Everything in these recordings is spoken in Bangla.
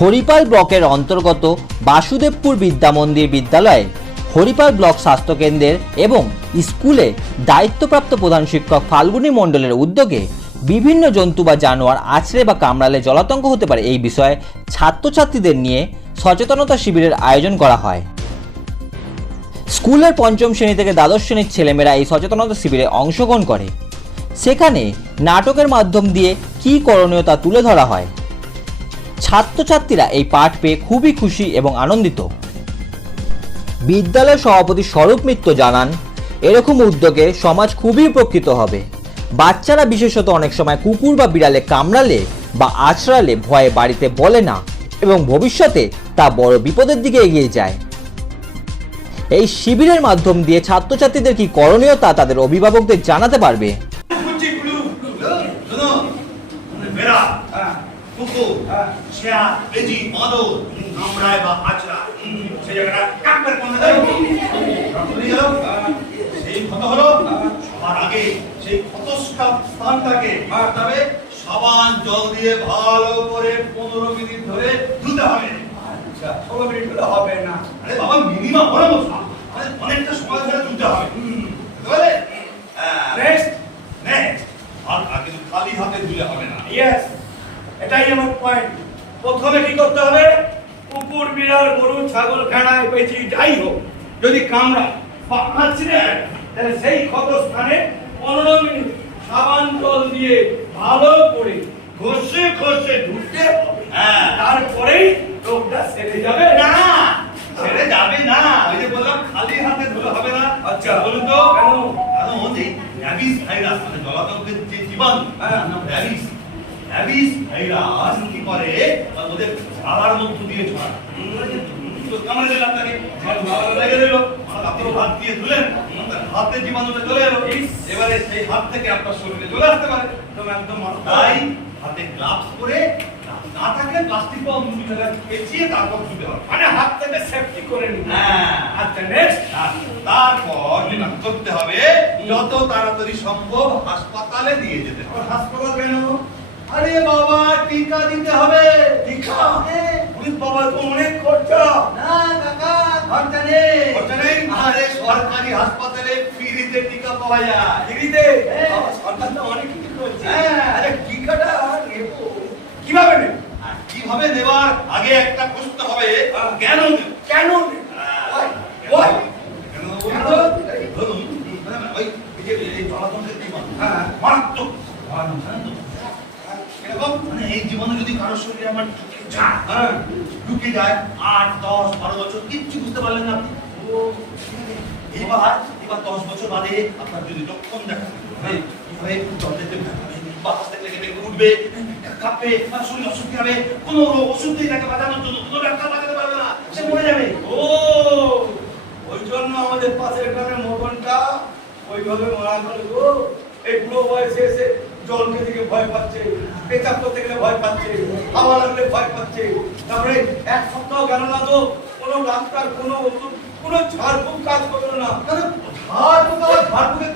হরিপাল ব্লকের অন্তর্গত বাসুদেবপুর বিদ্যামন্দির বিদ্যালয়ে হরিপাল ব্লক স্বাস্থ্যকেন্দ্রের এবং স্কুলে দায়িত্বপ্রাপ্ত প্রধান শিক্ষক ফাল্গুনী মণ্ডলের উদ্যোগে বিভিন্ন জন্তু বা জানোয়ার, আছড়ে বা কামড়ালে জলাতঙ্ক হতে পারে এই বিষয়ে ছাত্রছাত্রীদের নিয়ে সচেতনতা শিবিরের আয়োজন করা হয়। স্কুলের পঞ্চম শ্রেণি থেকে দ্বাদশ শ্রেণির ছেলেমেয়েরা এই সচেতনতা শিবিরে অংশগ্রহণ করে। সেখানে নাটকের মাধ্যম দিয়ে কী করণীয় তা তুলে ধরা হয়। ছাত্রছাত্রীরা এই পাঠ পেয়ে খুবই খুশি এবং আনন্দিত। বিদ্যালয় সভাপতি স্বরূপ মিত্র জানান, এরকম উদ্যোগে সমাজ খুবই উপকৃত হবে। বাচ্চারা বিশেষত অনেক সময় কুকুর বা বিড়ালে কামড়ালে বা আছড়ালে ভয়ে বাড়িতে বলে না এবং ভবিষ্যতে তা বড় বিপদের দিকে এগিয়ে যায়। এই শিবিরের মাধ্যম দিয়ে ছাত্রছাত্রীদের কি করণীয় তা তাদের অভিভাবকদের জানাতে পারবে? কুকুর শেয়া বেজি বাঁদর কামড়ায় বা আছড়া সে জায়গাটা কাক করে কোন সেই ক্ষত হলো সবার আগে। সেই ক্ষত স্থানটাকে তবে সাবান জল দিয়ে ভালো করে পনেরো মিনিট ধরে ধুতে হবে। আচ্ছা ষোলো মিনিট হলে হবে না। আরে বাবা মিনিমাম হলো মানে অনেকটা সময় ধরে ধুতে হবে। বুঝতে হ্যাঁ নেক্সট নেক্সট আর আর কিন্তু খালি হাতে ধুলে হবে না। ইয়েস এটাই আমার পয়েন্ট প্রথমে কি করতে হবে কুকুর বিড়াল গরু ছাগল ভেড়ায় পেঁচি যাই হোক যদি কামড়া বা আঁচড়ে তাহলে সেই ক্ষত স্থানে পনেরো মিনিট সাবান জল দিয়ে ভালো করে ঘষে ঘষে ধুতে হ্যাঁ। তারপরেই রোগটা সেরে যাবে না ছেড়ে যাবে না ওই যে বললাম খালি হাতে ধুলে হবে না আচ্ছা। বলুন তো কেন? কারণ র্যাবিস ভাইরাস মানে জলাতঙ্কের যে জীবাণু হ্যাঁ। তার র্যাবিস ভাইরাস কি করে? মধ্যে ঝাড়ার মধ্য দিয়ে ছড়ায় কামড়ে দিল আপনাকে ভালো লেগে দিল আপনি হাত দিয়ে ধুলেন। হাতে জীবাণুটা চলে এলো। এবারে সেই হাত থেকে আপনার শরীরে চলে আসতে পারে। একদম একদম তাই হাতে গ্লাভস পরে না থাকলে প্লাস্টিক বা অন্য কিছু পেঁচিয়ে তারপর ধুতে হবে মানে হাত থেকে সেফটি করে নিন হ্যাঁ। আচ্ছা নেক্সট তারপর যেটা করতে হবে যত তাড়াতাড়ি সম্ভব হাসপাতালে নিয়ে যেতে হবে। হাসপাতাল কেন? আরে বাবা টিকা দিতে হবে টিকা হ্যাঁ। উনি বাবা তো অনেক খরচা না কাকা খরচা নেই খরচা নেই? আরে সরকারি হাসপাতালে ফ্রিতে টিকা পাওয়া যায় হ্যাঁ। সরকার তো অনেক কিছু করছে হ্যাঁ। আরে টিকাটা নেব কীভাবে নেব কীভাবে নেবার আগে একটা প্রশ্ন হবে হ্যাঁ। কেন কেন? ধরুন, মানে ওই হ্যাঁ। মারাত্মক এরকম মানে এই জীবাণু যদি কারোর শরীরে আমার হ্যাঁ। ঢুকে যায় আট দশ বারো বছর কিচ্ছু বুঝতে পারলেন না এবার এবার দশ বছর বাদে আপনার যদি লক্ষণ দেখা দেয়, কীভাবে ওই জন্য আমাদের পাশের গ্রামের ওইভাবে মারা গেল এই বুড়ো বয়সে এসে জলকে দিকে ভয় পাচ্ছে পেচাপ করতে গেলে ভয় পাচ্ছে হাওয়া লাগলে ভয় পাচ্ছে। তারপরে এক সপ্তাহ গেল না তো কোনো ডাক্তার কোনো কোনো ঝাড়ফুঁক কাজ করল না। ঝাড় পোকা হয়,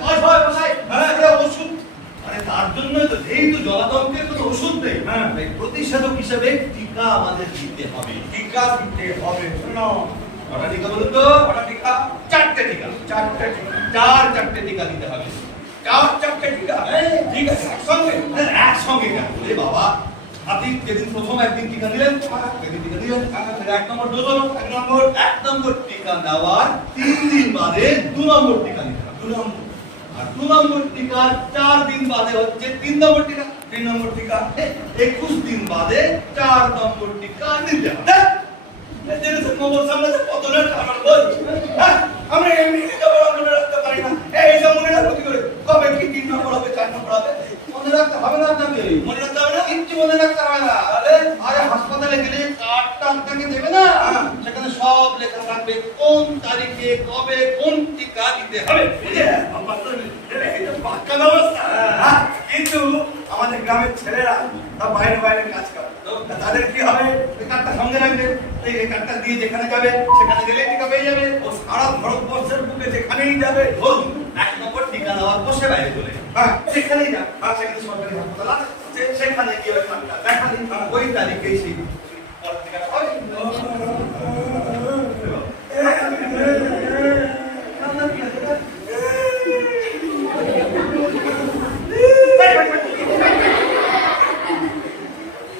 কাজ হয় মশাই হ্যাঁ ওষুধ। মানে তার জন্য তো যেহেতু জলাতঙ্কের কোনো ওষুধ নেই। হ্যাঁ। প্রতিষেধক হিসেবে টিকা আমাদের দিতে হবে। টিকা দিতে হবে শোনো। কটা টিকা বলুন তো? কটা টিকা? চারটে টিকা। চারটে টিকা। চার চারটে টিকা দিতে হবে। হ্যাঁ, তিন দিন বাদে দু নম্বর টিকা নিতে দু নম্বর আর দু নম্বর টিকার চার দিন বাদে হচ্ছে তিন নম্বর টিকা তিন নম্বর টিকা একুশ দিন বাদে চার নম্বর টিকা নিতে হবে মোবাইল সামনে যে কত রেট আমার বল হ্যাঁ, আমরা এমনি দিতে পারব মনে রাখতে পারি না এই সব মনে রাখব কি করে কবে কি তিন নম্বর হবে চার নম্বর হবে মনে রাখতে হবে না আপনাকে মনে রাখতে হবে না কিচ্ছু মনে রাখতে হবে না। তাহলে? আরে হাসপাতালে গেলে কার্ডটা আপনাকে দেবে না। হ্যাঁ। সেখানে সব লেখা থাকবে কোন তারিখে কবে কোন টিকা দিতে হবে। এই যে, আমার তো এটা এটা পাক্কা ব্যবস্থা। হ্যাঁ, কিন্তু আমাদের গ্রামের ছেলেরা তা বাইরে বাইরে কাজ করে। তাদের কি হবে? কার্ডটা সঙ্গে রাখবে। এই এই কার্ডটা দিয়ে যেখানে যাবে সেখানে গেলে টিকা পেয়ে যাবে। ও সারা ভারতবর্ষের বুকে যেখানেই যাবে ধরুন এক নম্বর টিকা নেওয়ার বসে বাইরে চলে যাবে হ্যাঁ। সেখানেই যাবে। আর সেখানে সরকারি হাসপাতাল আছে। সে- সেখানে গিয়ে কার্ডটা দেখালি ওই তারিখেই সেই পরের দিকে ওই।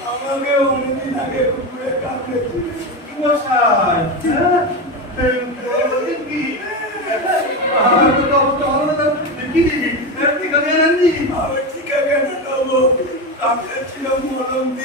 আমাকে অনেকদিন আগে কুকুরে কামড়েছে মশাই, হ্যাঁ? এই, বলতেন কি? আর তো তো অবস্থা ভালো না। কি মলম দিয়ে